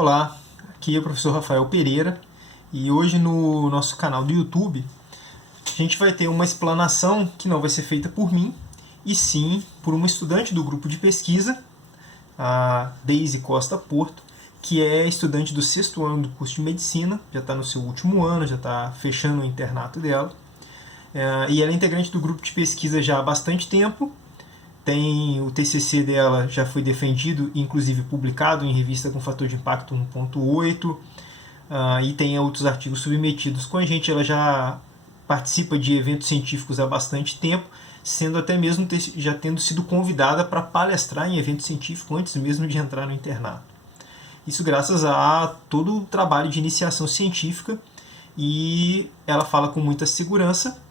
Olá, aqui é o professor Rafael Pereira e hoje no nosso canal do YouTube a gente vai ter uma explanação que não vai ser feita por mim, e sim por uma estudante do grupo de pesquisa, a Deise Costa Porto, que é estudante do 6º ano do curso de Medicina, já está no seu último ano, já está fechando o internato dela. E ela é integrante do grupo de pesquisa já há bastante tempo. Tem o TCC dela já foi defendido, inclusive publicado em revista com fator de impacto 1.8, e tem outros artigos submetidos com a gente. Ela já participa de eventos científicos há bastante tempo, sendo até mesmo já tendo sido convidada para palestrar em evento científico antes mesmo de entrar no internato. Isso graças a todo o trabalho de iniciação científica, e ela fala com muita segurança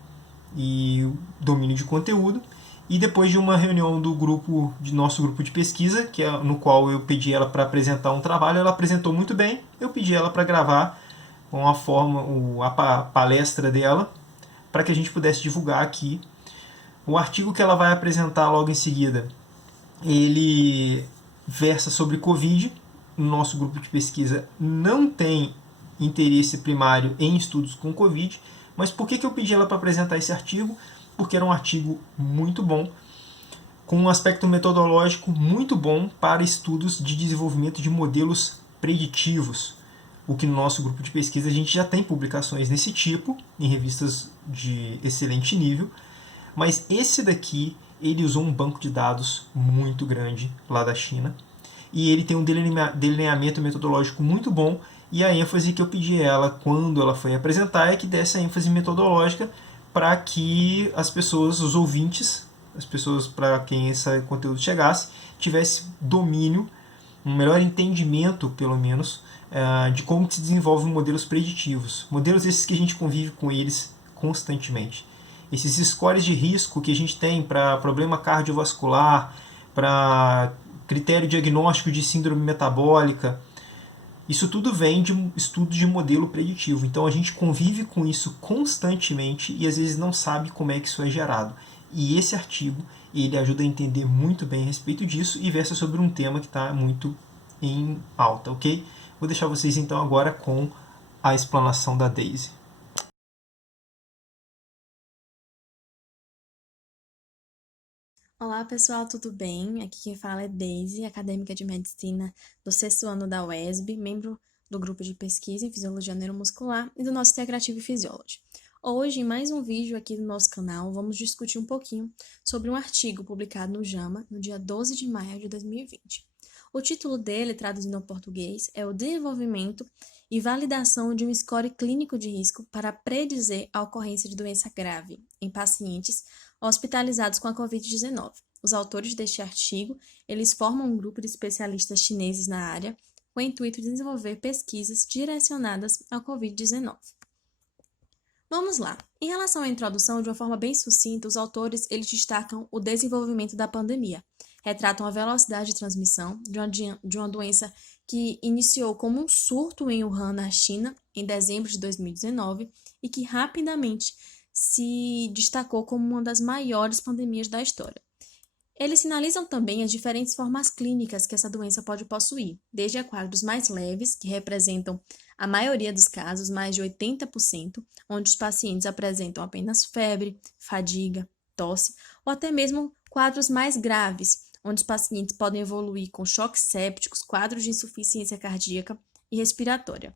e domínio de conteúdo. E depois de uma reunião do grupo, de nosso grupo de pesquisa, que é no qual eu pedi ela para apresentar um trabalho, ela apresentou muito bem. Eu pedi ela para gravar a palestra dela, para que a gente pudesse divulgar aqui. O artigo que ela vai apresentar logo em seguida, ele versa sobre Covid. O nosso grupo de pesquisa não tem interesse primário em estudos com Covid. Mas por que eu pedi ela para apresentar esse artigo? Porque era um artigo muito bom, com um aspecto metodológico muito bom para estudos de desenvolvimento de modelos preditivos. O que no nosso grupo de pesquisa a gente já tem publicações desse tipo, em revistas de excelente nível, mas esse daqui, ele usou um banco de dados muito grande lá da China, e ele tem um delineamento metodológico muito bom, e a ênfase que eu pedi a ela quando ela foi apresentar é que desse a ênfase metodológica para que as pessoas, os ouvintes, as pessoas para quem esse conteúdo chegasse, tivesse domínio, um melhor entendimento, pelo menos, de como se desenvolvem modelos preditivos. Modelos esses que a gente convive com eles constantemente. Esses scores de risco que a gente tem para problema cardiovascular, para critério diagnóstico de síndrome metabólica, isso tudo vem de estudos de modelo preditivo. Então a gente convive com isso constantemente e às vezes não sabe como é que isso é gerado. E esse artigo, ele ajuda a entender muito bem a respeito disso e versa sobre um tema que está muito em alta, ok? Vou deixar vocês então agora com a explanação da Deise. Olá pessoal, tudo bem? Aqui quem fala é Deise, acadêmica de medicina do 6º ano da UESB, membro do grupo de pesquisa em fisiologia neuromuscular e do nosso Integrative Physiology. Hoje, em mais um vídeo aqui do nosso canal, vamos discutir um pouquinho sobre um artigo publicado no JAMA no dia 12 de maio de 2020. O título dele, traduzindo ao português, é o desenvolvimento e validação de um score clínico de risco para predizer a ocorrência de doença grave em pacientes hospitalizados com a Covid-19. Os autores deste artigo, eles formam um grupo de especialistas chineses na área com o intuito de desenvolver pesquisas direcionadas à Covid-19. Vamos lá. Em relação à introdução, de uma forma bem sucinta, os autores eles destacam o desenvolvimento da pandemia, retratam a velocidade de transmissão de uma doença que iniciou como um surto em Wuhan, na China, em dezembro de 2019, e que rapidamente se destacou como uma das maiores pandemias da história. Eles sinalizam também as diferentes formas clínicas que essa doença pode possuir, desde a quadros mais leves, que representam a maioria dos casos, mais de 80%, onde os pacientes apresentam apenas febre, fadiga, tosse, ou até mesmo quadros mais graves, onde os pacientes podem evoluir com choques sépticos, quadros de insuficiência cardíaca e respiratória.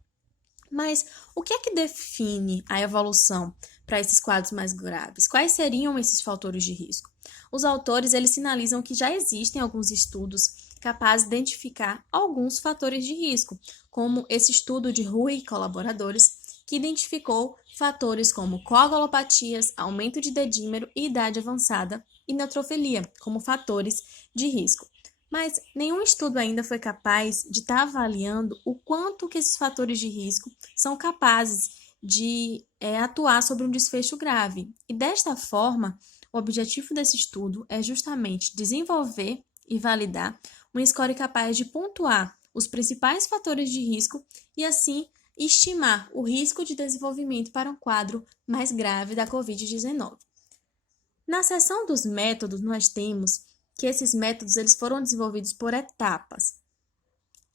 Mas o que é que define a evolução para esses quadros mais graves? Quais seriam esses fatores de risco? Os autores eles sinalizam que já existem alguns estudos capazes de identificar alguns fatores de risco, como esse estudo de Rui e colaboradores, que identificou fatores como coagulopatias, aumento de dedímero e idade avançada e neutrofilia como fatores de risco. Mas nenhum estudo ainda foi capaz de estar avaliando o quanto que esses fatores de risco são capazes de atuar sobre um desfecho grave. E desta forma, o objetivo desse estudo é justamente desenvolver e validar um score capaz de pontuar os principais fatores de risco e, assim, estimar o risco de desenvolvimento para um quadro mais grave da Covid-19. Na seção dos métodos, nós temos que esses métodos eles foram desenvolvidos por etapas.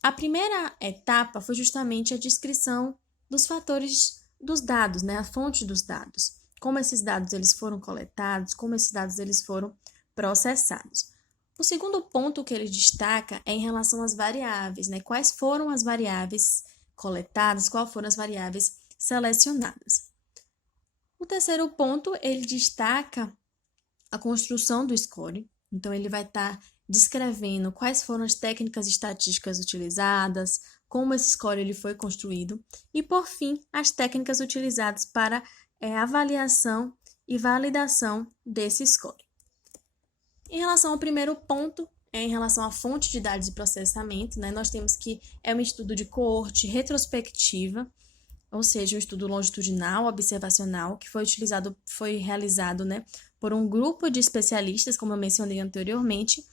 A primeira etapa foi justamente a descrição dos fatores dos dados, né? A fonte dos dados. Como esses dados eles foram coletados, como esses dados eles foram processados. O segundo ponto que ele destaca é em relação às variáveis, né? Quais foram as variáveis coletadas, quais foram as variáveis selecionadas. O terceiro ponto, ele destaca a construção do score. Então, ele vai estar descrevendo quais foram as técnicas estatísticas utilizadas, como esse score ele foi construído e, por fim, as técnicas utilizadas para avaliação e validação desse score. Em relação ao primeiro ponto, em relação à fonte de dados de processamento, né, nós temos que é um estudo de coorte retrospectiva, ou seja, um estudo longitudinal, observacional, que foi realizado, né, por um grupo de especialistas, como eu mencionei anteriormente,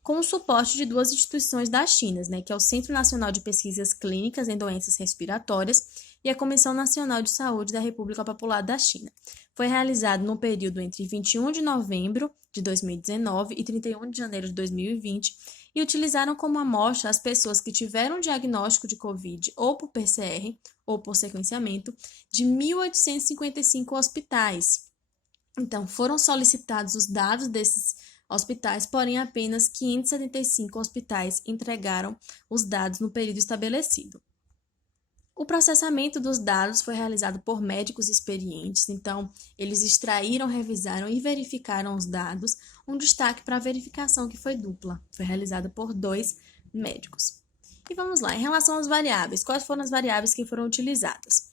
com o suporte de duas instituições da China, né, que é o Centro Nacional de Pesquisas Clínicas em Doenças Respiratórias e a Comissão Nacional de Saúde da República Popular da China. Foi realizado no período entre 21 de novembro de 2019 e 31 de janeiro de 2020 e utilizaram como amostra as pessoas que tiveram diagnóstico de COVID ou por PCR ou por sequenciamento de 1.855 hospitais. Então, foram solicitados os dados desses hospitais, porém apenas 575 hospitais entregaram os dados no período estabelecido. O processamento dos dados foi realizado por médicos experientes, então eles extraíram, revisaram e verificaram os dados. Um destaque para a verificação que foi dupla, foi realizada por 2 médicos. E vamos lá, em relação às variáveis, quais foram as variáveis que foram utilizadas?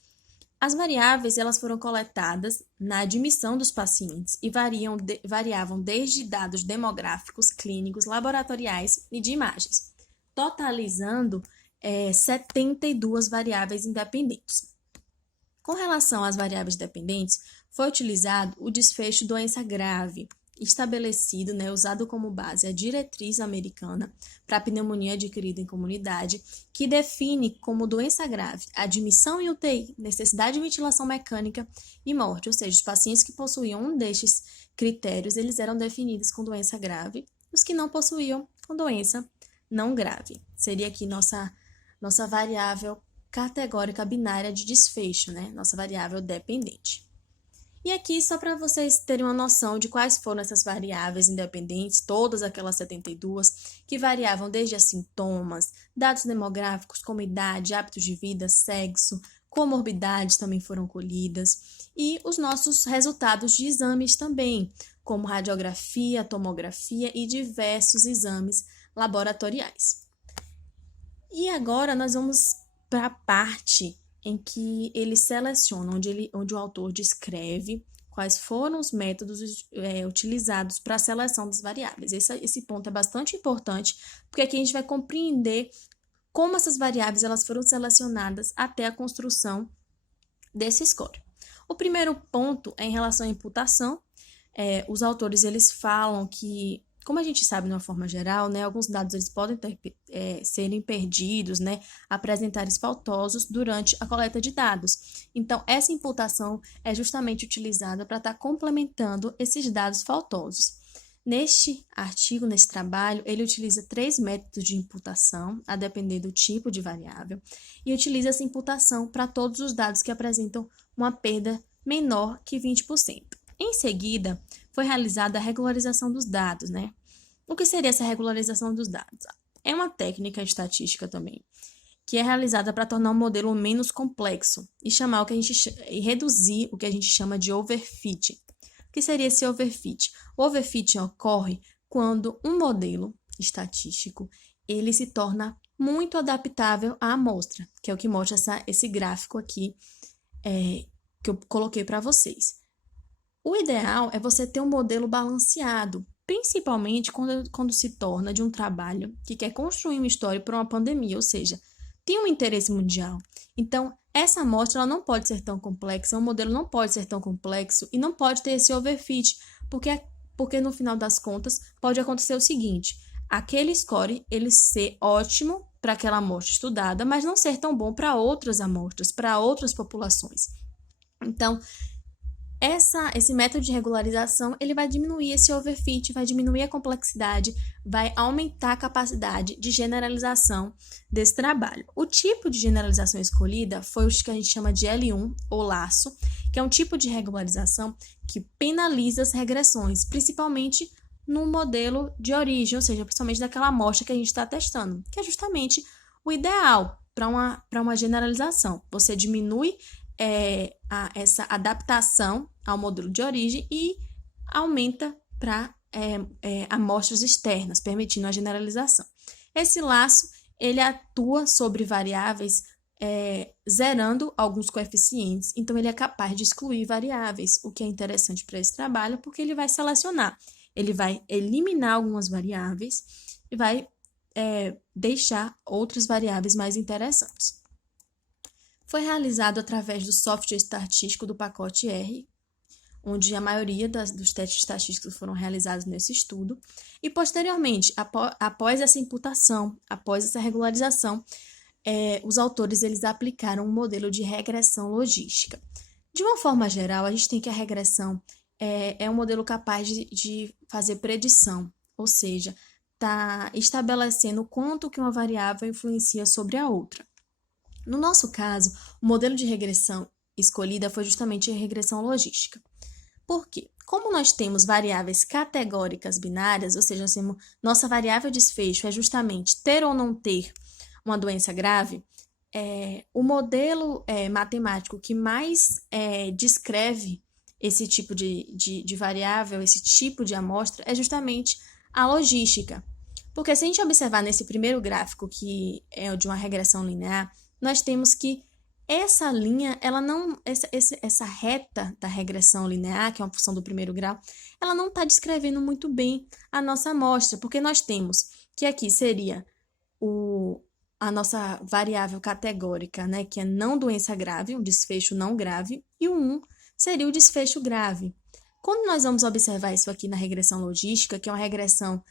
As variáveis elas foram coletadas na admissão dos pacientes e variavam desde dados demográficos, clínicos, laboratoriais e de imagens, totalizando 72 variáveis independentes. Com relação às variáveis dependentes, foi utilizado o desfecho doença grave, estabelecido, né, usado como base a diretriz americana para pneumonia adquirida em comunidade, que define como doença grave admissão em UTI, necessidade de ventilação mecânica e morte, ou seja, os pacientes que possuíam um destes critérios, eles eram definidos com doença grave, os que não possuíam com doença não grave. Seria aqui nossa variável categórica binária de desfecho, né? Nossa variável dependente. E aqui, só para vocês terem uma noção de quais foram essas variáveis independentes, todas aquelas 72, que variavam desde sintomas, dados demográficos como idade, hábitos de vida, sexo, comorbidades também foram colhidas, e os nossos resultados de exames também, como radiografia, tomografia e diversos exames laboratoriais. E agora nós vamos para a parte em que ele seleciona, onde o autor descreve quais foram os métodos utilizados para a seleção das variáveis. Esse ponto é bastante importante, porque aqui a gente vai compreender como essas variáveis elas foram selecionadas até a construção desse score. O primeiro ponto é em relação à imputação. Os autores eles falam que, como a gente sabe de uma forma geral, né, alguns dados eles podem serem perdidos, né, apresentares faltosos durante a coleta de dados. Então, essa imputação é justamente utilizada para estar complementando esses dados faltosos. Neste artigo, nesse trabalho, ele utiliza 3 métodos de imputação, a depender do tipo de variável, e utiliza essa imputação para todos os dados que apresentam uma perda menor que 20%. Em seguida, foi realizada a regularização dos dados, né? O que seria essa regularização dos dados? É uma técnica estatística também, que é realizada para tornar o modelo menos complexo e reduzir o que a gente chama de overfit. O que seria esse overfit? O overfit ocorre quando um modelo estatístico ele se torna muito adaptável à amostra, que é o que mostra esse gráfico aqui que eu coloquei para vocês. O ideal é você ter um modelo balanceado, principalmente quando se torna de um trabalho que quer construir uma história para uma pandemia, ou seja, tem um interesse mundial. Então, essa amostra ela não pode ser tão complexa, o modelo não pode ser tão complexo e não pode ter esse overfit, porque no final das contas pode acontecer o seguinte, aquele score ele ser ótimo para aquela amostra estudada, mas não ser tão bom para outras amostras, para outras populações. Então, Esse método de regularização, ele vai diminuir esse overfit, vai diminuir a complexidade, vai aumentar a capacidade de generalização desse trabalho. O tipo de generalização escolhida foi o que a gente chama de L1, ou laço, que é um tipo de regularização que penaliza as regressões, principalmente no modelo de origem, ou seja, principalmente daquela amostra que a gente está testando, que é justamente o ideal para uma generalização. Você diminui essa adaptação ao modelo de origem e aumenta para amostras externas, permitindo a generalização. Esse laço, ele atua sobre variáveis zerando alguns coeficientes, então ele é capaz de excluir variáveis, o que é interessante para esse trabalho, porque ele vai selecionar, ele vai eliminar algumas variáveis e vai deixar outras variáveis mais interessantes. Foi realizado através do software estatístico do pacote R, onde a maioria dos testes estatísticos foram realizados nesse estudo, e posteriormente, após essa imputação, após essa regularização, os autores eles aplicaram um modelo de regressão logística. De uma forma geral, a gente tem que a regressão é um modelo capaz de fazer predição, ou seja, está estabelecendo o quanto que uma variável influencia sobre a outra. No nosso caso, o modelo de regressão escolhida foi justamente a regressão logística. Por quê? Como nós temos variáveis categóricas binárias, ou seja, nossa variável desfecho é justamente ter ou não ter uma doença grave, o modelo matemático que mais descreve esse tipo de variável, esse tipo de amostra, é justamente a logística. Porque se a gente observar nesse primeiro gráfico, que é o de uma regressão linear, nós temos que essa linha, essa reta da regressão linear, que é uma função do primeiro grau, ela não está descrevendo muito bem a nossa amostra, porque nós temos que aqui seria a nossa variável categórica, né, que é não doença grave, um desfecho não grave, e o 1 seria o desfecho grave. Quando nós vamos observar isso aqui na regressão logística, que é uma regressão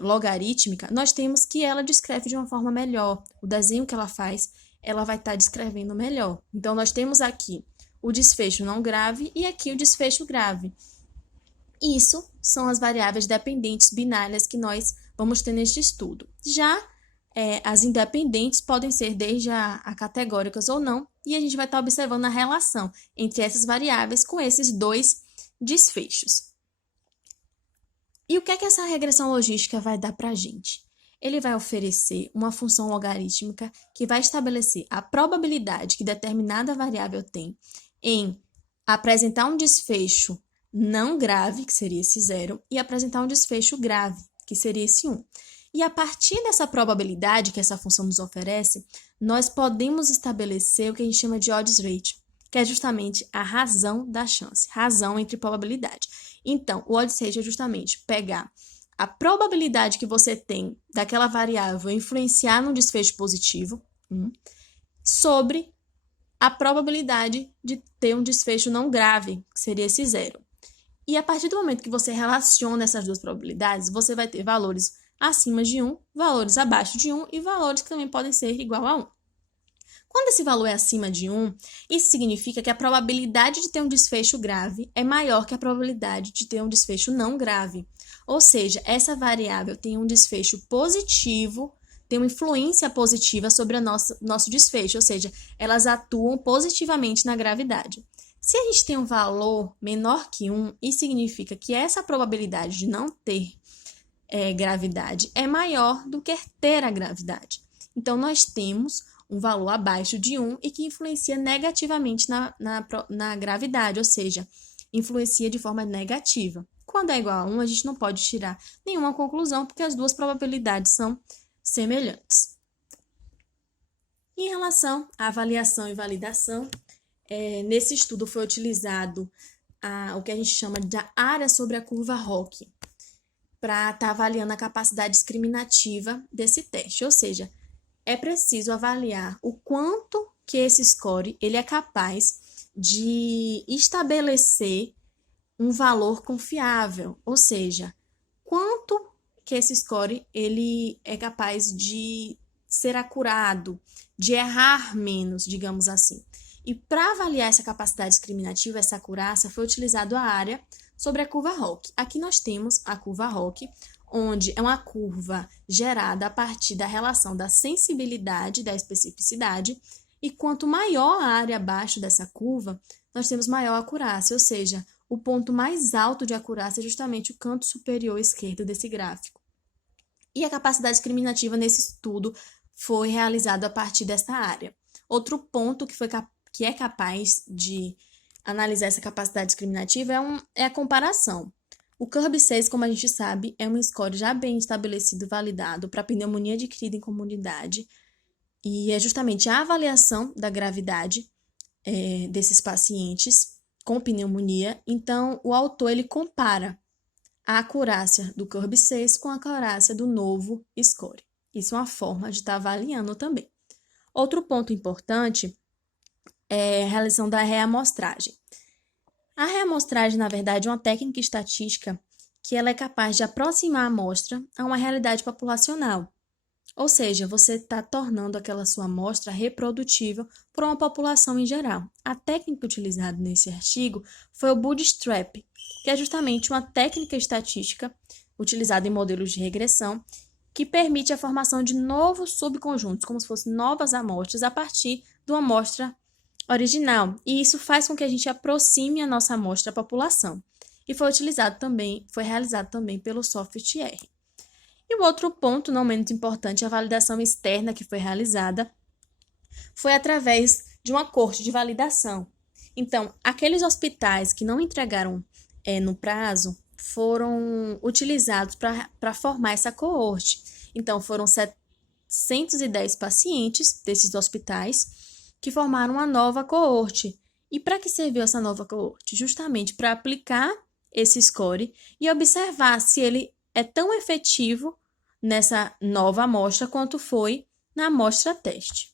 logarítmica, nós temos que ela descreve de uma forma melhor. O desenho que ela faz, ela vai estar descrevendo melhor. Então, nós temos aqui o desfecho não grave e aqui o desfecho grave. Isso são as variáveis dependentes binárias que nós vamos ter neste estudo. Já as independentes podem ser desde a categóricas ou não, e a gente vai estar observando a relação entre essas variáveis com esses dois desfechos. E o que é que essa regressão logística vai dar para a gente? Ele vai oferecer uma função logarítmica que vai estabelecer a probabilidade que determinada variável tem em apresentar um desfecho não grave, que seria esse 0, e apresentar um desfecho grave, que seria esse 1. E a partir dessa probabilidade que essa função nos oferece, nós podemos estabelecer o que a gente chama de odds ratio, que é justamente a razão da chance, razão entre probabilidade. Então, o odds ratio é justamente pegar a probabilidade que você tem daquela variável influenciar no desfecho positivo sobre a probabilidade de ter um desfecho não grave, que seria esse 0. E a partir do momento que você relaciona essas duas probabilidades, você vai ter valores acima de 1, valores abaixo de 1 e valores que também podem ser igual a 1. Quando esse valor é acima de 1, isso significa que a probabilidade de ter um desfecho grave é maior que a probabilidade de ter um desfecho não grave. Ou seja, essa variável tem um desfecho positivo, tem uma influência positiva sobre o nosso desfecho, ou seja, elas atuam positivamente na gravidade. Se a gente tem um valor menor que 1, isso significa que essa probabilidade de não ter gravidade é maior do que ter a gravidade. Então, nós temos um valor abaixo de 1 e que influencia negativamente na gravidade, ou seja, influencia de forma negativa. Quando é igual a 1, a gente não pode tirar nenhuma conclusão, porque as duas probabilidades são semelhantes. Em relação à avaliação e validação, nesse estudo foi utilizado o que a gente chama de área sobre a curva ROC, para estar avaliando a capacidade discriminativa desse teste, ou seja, é preciso avaliar o quanto que esse score ele é capaz de estabelecer um valor confiável, ou seja, quanto que esse score ele é capaz de ser acurado, de errar menos, digamos assim. E para avaliar essa capacidade discriminativa, essa acurácia, foi utilizado a área sobre a curva ROC. Aqui nós temos a curva ROC, onde é uma curva gerada a partir da relação da sensibilidade e da especificidade, e quanto maior a área abaixo dessa curva, nós temos maior acurácia, ou seja, o ponto mais alto de acurácia é justamente o canto superior esquerdo desse gráfico. E a capacidade discriminativa nesse estudo foi realizada a partir dessa área. Outro ponto que é capaz de analisar essa capacidade discriminativa é a comparação. O CURB-6, como a gente sabe, é um score já bem estabelecido e validado para pneumonia adquirida em comunidade, e é justamente a avaliação da gravidade desses pacientes com pneumonia. Então, o autor ele compara a acurácia do CURB-6 com a acurácia do novo score. Isso é uma forma de estar avaliando também. Outro ponto importante é a realização da reamostragem. A reamostragem, na verdade, é uma técnica estatística que ela é capaz de aproximar a amostra a uma realidade populacional. Ou seja, você está tornando aquela sua amostra reprodutível para uma população em geral. A técnica utilizada nesse artigo foi o bootstrap, que é justamente uma técnica estatística utilizada em modelos de regressão que permite a formação de novos subconjuntos, como se fossem novas amostras a partir de uma amostra original. E isso faz com que a gente aproxime a nossa amostra à população. E foi realizado também pelo SoftR. E o outro ponto, não menos importante, a validação externa que foi realizada foi através de uma corte de validação. Então, aqueles hospitais que não entregaram no prazo foram utilizados para formar essa coorte. Então, foram 710 pacientes desses hospitais que formaram uma nova coorte. E para que serviu essa nova coorte? Justamente para aplicar esse score e observar se ele é tão efetivo nessa nova amostra quanto foi na amostra teste.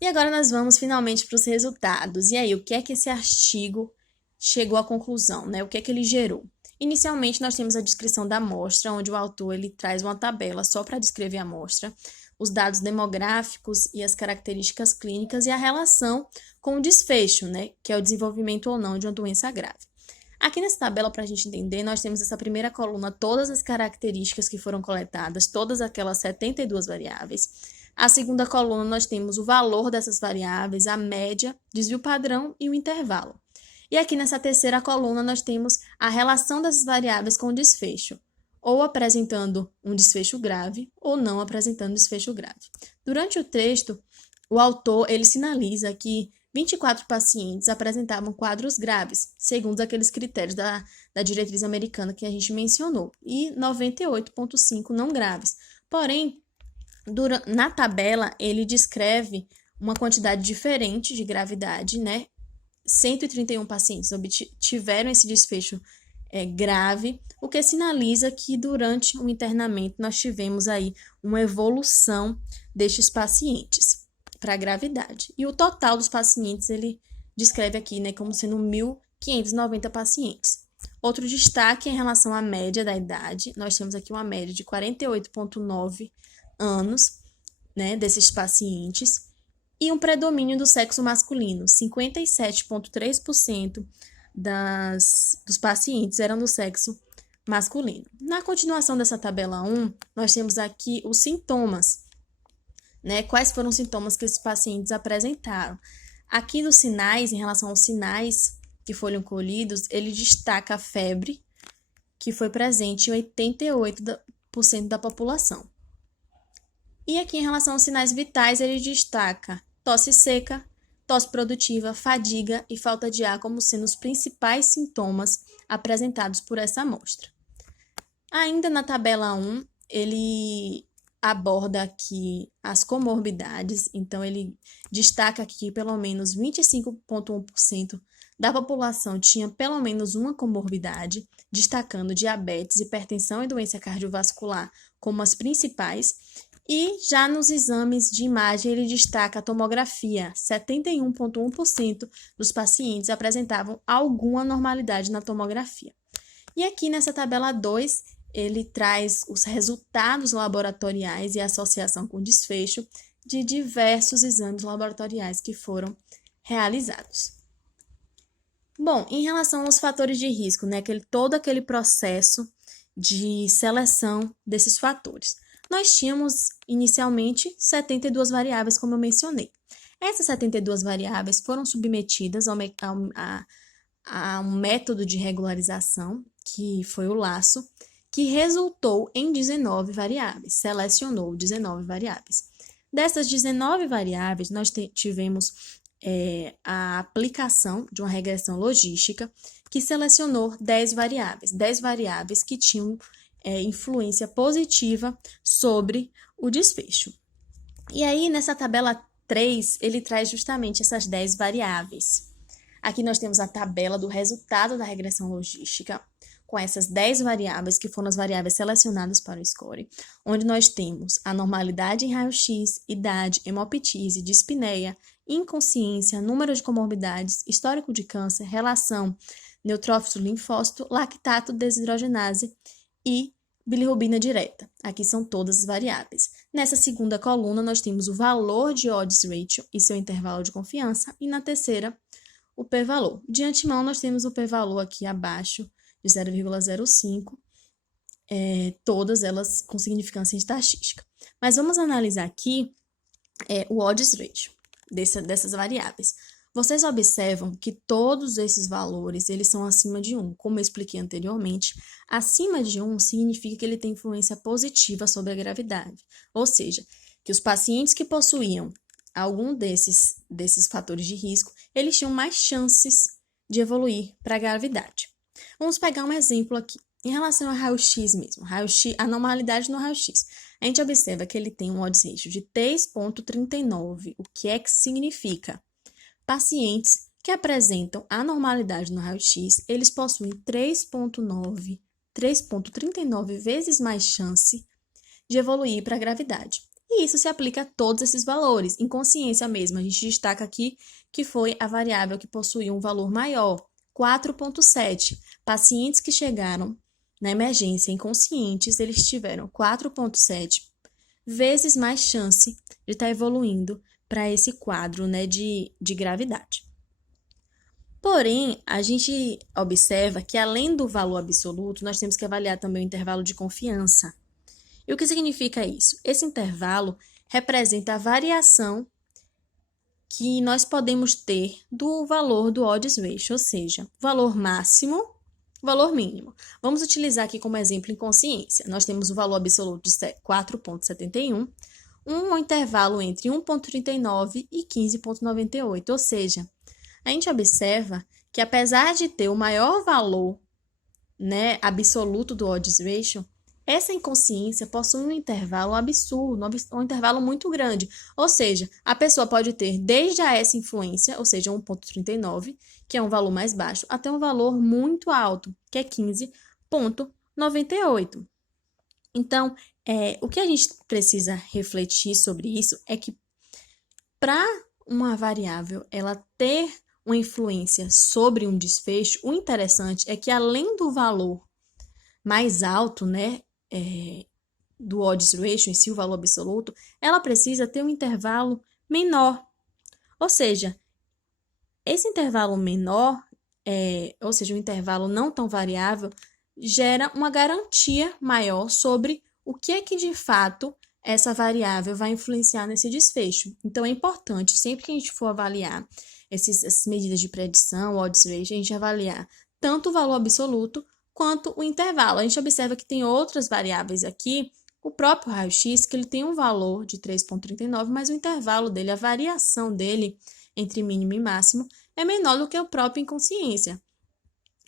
E agora nós vamos finalmente para os resultados. E aí, o que é que esse artigo chegou à conclusão, né? O que é que ele gerou? Inicialmente, nós temos a descrição da amostra, onde o autor ele traz uma tabela só para descrever a amostra, os dados demográficos e as características clínicas e a relação com o desfecho, né? Que é o desenvolvimento ou não de uma doença grave. Aqui nessa tabela, para a gente entender, nós temos essa primeira coluna, todas as características que foram coletadas, todas aquelas 72 variáveis. A segunda coluna, nós temos o valor dessas variáveis, a média, desvio padrão e o intervalo. E aqui nessa terceira coluna, nós temos a relação dessas variáveis com o desfecho, ou apresentando um desfecho grave, ou não apresentando desfecho grave. Durante o texto, o autor ele sinaliza que 24 pacientes apresentavam quadros graves, segundo aqueles critérios da diretriz americana que a gente mencionou, e 98,5 não graves. Porém, na tabela, ele descreve uma quantidade diferente de gravidade, né? 131 pacientes tiveram esse desfecho grave, o que sinaliza que durante o internamento nós tivemos aí uma evolução destes pacientes para a gravidade. E o total dos pacientes, ele descreve aqui, né, como sendo 1.590 pacientes. Outro destaque em relação à média da idade, nós temos aqui uma média de 48,9 anos, né, desses pacientes, e um predomínio do sexo masculino, 57,3% dos pacientes eram do sexo masculino. Na continuação dessa tabela 1, nós temos aqui os sintomas, né? Quais foram os sintomas que esses pacientes apresentaram? Aqui nos sinais, em relação aos sinais que foram colhidos, ele destaca a febre, que foi presente em 88% da população. E aqui, em relação aos sinais vitais, ele destaca tosse seca, tosse produtiva, fadiga e falta de ar como sendo os principais sintomas apresentados por essa amostra. Ainda na tabela 1, ele aborda aqui as comorbidades, então ele destaca que pelo menos 25,1% da população tinha pelo menos uma comorbidade, destacando diabetes, hipertensão e doença cardiovascular como as principais. E já nos exames de imagem, ele destaca a tomografia. 71,1% dos pacientes apresentavam alguma anormalidade na tomografia. E aqui nessa tabela 2, ele traz os resultados laboratoriais e a associação com desfecho de diversos exames laboratoriais que foram realizados. Bom, em relação aos fatores de risco, né, todo aquele processo de seleção desses fatores. Nós tínhamos inicialmente 72 variáveis, como eu mencionei. Essas 72 variáveis foram submetidas a um método de regularização, que foi o LASSO, que resultou em 19 variáveis, selecionou 19 variáveis. Dessas 19 variáveis, nós tivemos a aplicação de uma regressão logística que selecionou 10 variáveis que tinham influência positiva sobre o desfecho. E aí, nessa tabela 3, ele traz justamente essas 10 variáveis. Aqui nós temos a tabela do resultado da regressão logística, com essas 10 variáveis, que foram as variáveis selecionadas para o score, onde nós temos a normalidade em raio-x, idade, hemoptise, dispneia, inconsciência, número de comorbidades, histórico de câncer, relação neutrófilo-linfócito, lactato, desidrogenase e bilirrubina direta. Aqui são todas as variáveis. Nessa segunda coluna, nós temos o valor de odds ratio e seu intervalo de confiança, e na terceira, o p-valor. De antemão, nós temos o p-valor aqui abaixo de 0,05, todas elas com significância estatística. Mas vamos analisar aqui o odds ratio dessas variáveis. Vocês observam que todos esses valores, eles são acima de 1. Como eu expliquei anteriormente, acima de 1 significa que ele tem influência positiva sobre a gravidade. Ou seja, que os pacientes que possuíam algum desses fatores de risco, eles tinham mais chances de evoluir para a gravidade. Vamos pegar um exemplo aqui. Em relação ao raio-x mesmo, a normalidade no raio-x, a gente observa que ele tem um odds ratio de 3,39. O que é que significa? Pacientes que apresentam anormalidade no raio-x, eles possuem 3,39 vezes mais chance de evoluir para a gravidade. E isso se aplica a todos esses valores. Em consciência mesmo, a gente destaca aqui que foi a variável que possuía um valor maior, 4,7. Pacientes que chegaram na emergência inconscientes, eles tiveram 4,7 vezes mais chance de estar evoluindo para esse quadro, né, de gravidade. Porém, a gente observa que, além do valor absoluto, nós temos que avaliar também o intervalo de confiança. E o que significa isso? Esse intervalo representa a variação que nós podemos ter do valor do odds ratio, ou seja, valor máximo, valor mínimo. Vamos utilizar aqui como exemplo inconsciência. Nós temos o valor absoluto de 4,71, um intervalo entre 1,39 e 15,98, ou seja, a gente observa que, apesar de ter o maior valor, né, absoluto do odds ratio, essa inconsciência possui um intervalo absurdo, um intervalo muito grande. Ou seja, a pessoa pode ter desde essa influência, ou seja, 1,39, que é um valor mais baixo, até um valor muito alto, que é 15,98. Então, o que a gente precisa refletir sobre isso é que, para uma variável ela ter uma influência sobre um desfecho, o interessante é que, além do valor mais alto, né, do odds ratio em si, o valor absoluto, ela precisa ter um intervalo menor. Ou seja, esse intervalo menor, ou seja, um intervalo não tão variável, gera uma garantia maior sobre o que é que, de fato, essa variável vai influenciar nesse desfecho. Então, é importante, sempre que a gente for avaliar essas medidas de predição, odds ratio, a gente avaliar tanto o valor absoluto quanto o intervalo. A gente observa que tem outras variáveis aqui, o próprio raio-x, que ele tem um valor de 3,39, mas o intervalo dele, a variação dele entre mínimo e máximo, é menor do que o próprio inconsciência.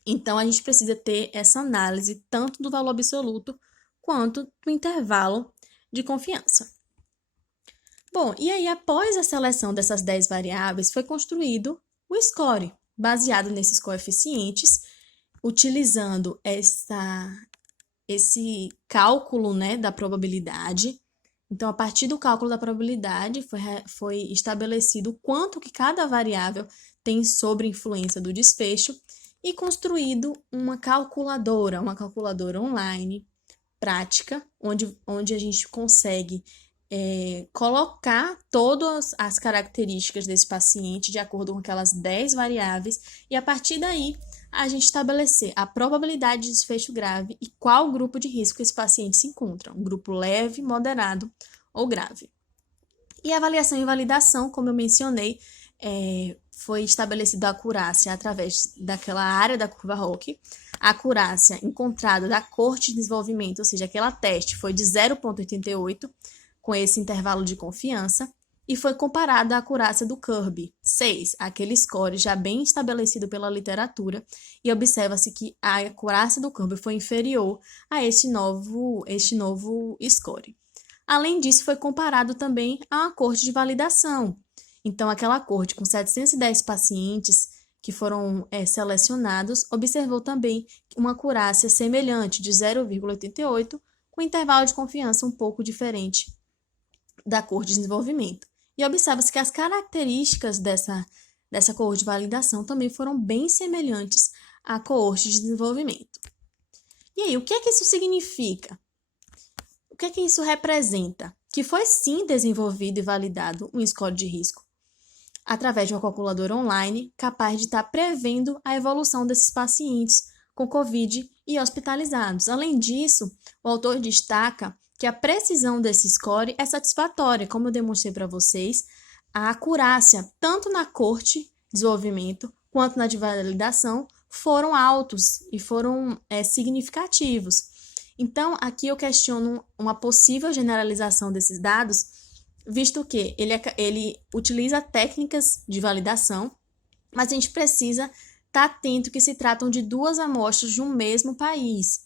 Então, a gente precisa ter essa análise tanto do valor absoluto quanto do intervalo de confiança. Bom, e aí, após a seleção dessas 10 variáveis, foi construído o score, baseado nesses coeficientes, utilizando esse cálculo, né, da probabilidade. Então, a partir do cálculo da probabilidade, foi estabelecido quanto que cada variável tem sobre a influência do desfecho e construído uma calculadora online, prática, onde a gente consegue colocar todas as características desse paciente de acordo com aquelas 10 variáveis e, a partir daí, a gente estabelecer a probabilidade de desfecho grave e qual grupo de risco esse paciente se encontra, um grupo leve, moderado ou grave. E a avaliação e validação, como eu mencionei, foi estabelecida a acurácia através daquela área da curva ROC. A acurácia encontrada da corte de desenvolvimento, ou seja, aquela teste, foi de 0,88, com esse intervalo de confiança, e foi comparada à acurácia do Kirby, 6, aquele score já bem estabelecido pela literatura, e observa-se que a acurácia do Kirby foi inferior a este novo score. Além disso, foi comparado também a uma corte de validação. Então, aquela corte com 710 pacientes que foram selecionados, observou também uma acurácia semelhante de 0,88, com intervalo de confiança um pouco diferente da corte de desenvolvimento. E observa-se que as características dessa coorte de validação também foram bem semelhantes à coorte de desenvolvimento. E aí, o que é que isso significa? O que é que isso representa? Que foi sim desenvolvido e validado um score de risco através de uma calculadora online capaz de estar prevendo a evolução desses pacientes com COVID e hospitalizados. Além disso, o autor destaca que a precisão desse score é satisfatória, como eu demonstrei para vocês, a acurácia, tanto na corte de desenvolvimento quanto na de validação, foram altos e foram significativos. Então, aqui eu questiono uma possível generalização desses dados, visto que ele utiliza técnicas de validação, mas a gente precisa estar atento que se tratam de duas amostras de um mesmo país.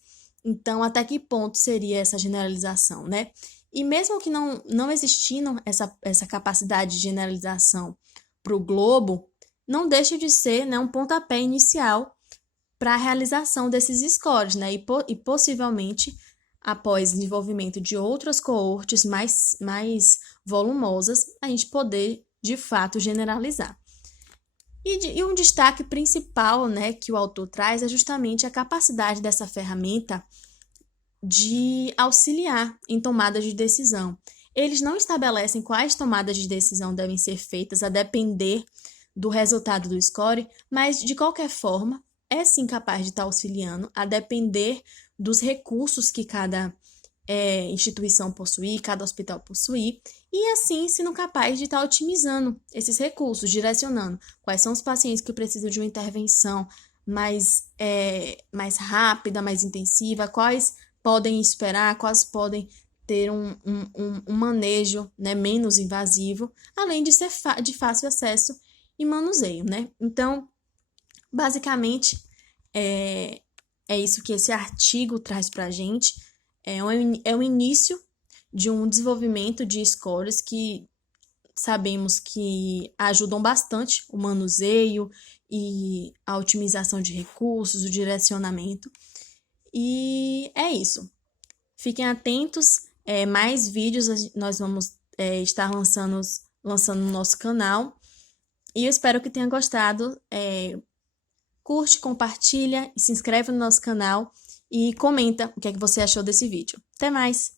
Então, até que ponto seria essa generalização, né? E mesmo que não existindo essa capacidade de generalização para o globo, não deixa de ser, né, um pontapé inicial para a realização desses scores, né? E possivelmente, após desenvolvimento de outras coortes mais volumosas, a gente poder, de fato, generalizar. E um destaque principal, né, que o autor traz é justamente a capacidade dessa ferramenta de auxiliar em tomadas de decisão. Eles não estabelecem quais tomadas de decisão devem ser feitas a depender do resultado do score, mas, de qualquer forma, é sim capaz de estar auxiliando a depender dos recursos que cada instituição possuir, cada hospital possuir, e assim sendo capaz de estar otimizando esses recursos, direcionando quais são os pacientes que precisam de uma intervenção mais rápida, mais intensiva, quais podem esperar, quais podem ter um manejo, né, menos invasivo, além de ser de fácil acesso e manuseio, né? Então, basicamente, é isso que esse artigo traz para a gente. É o início de um desenvolvimento de scores que sabemos que ajudam bastante o manuseio e a otimização de recursos, o direcionamento. E é isso. Fiquem atentos, mais vídeos nós vamos estar lançando no nosso canal. E eu espero que tenha gostado. Curte, compartilha e se inscreve no nosso canal e comenta o que é que você achou desse vídeo. Até mais!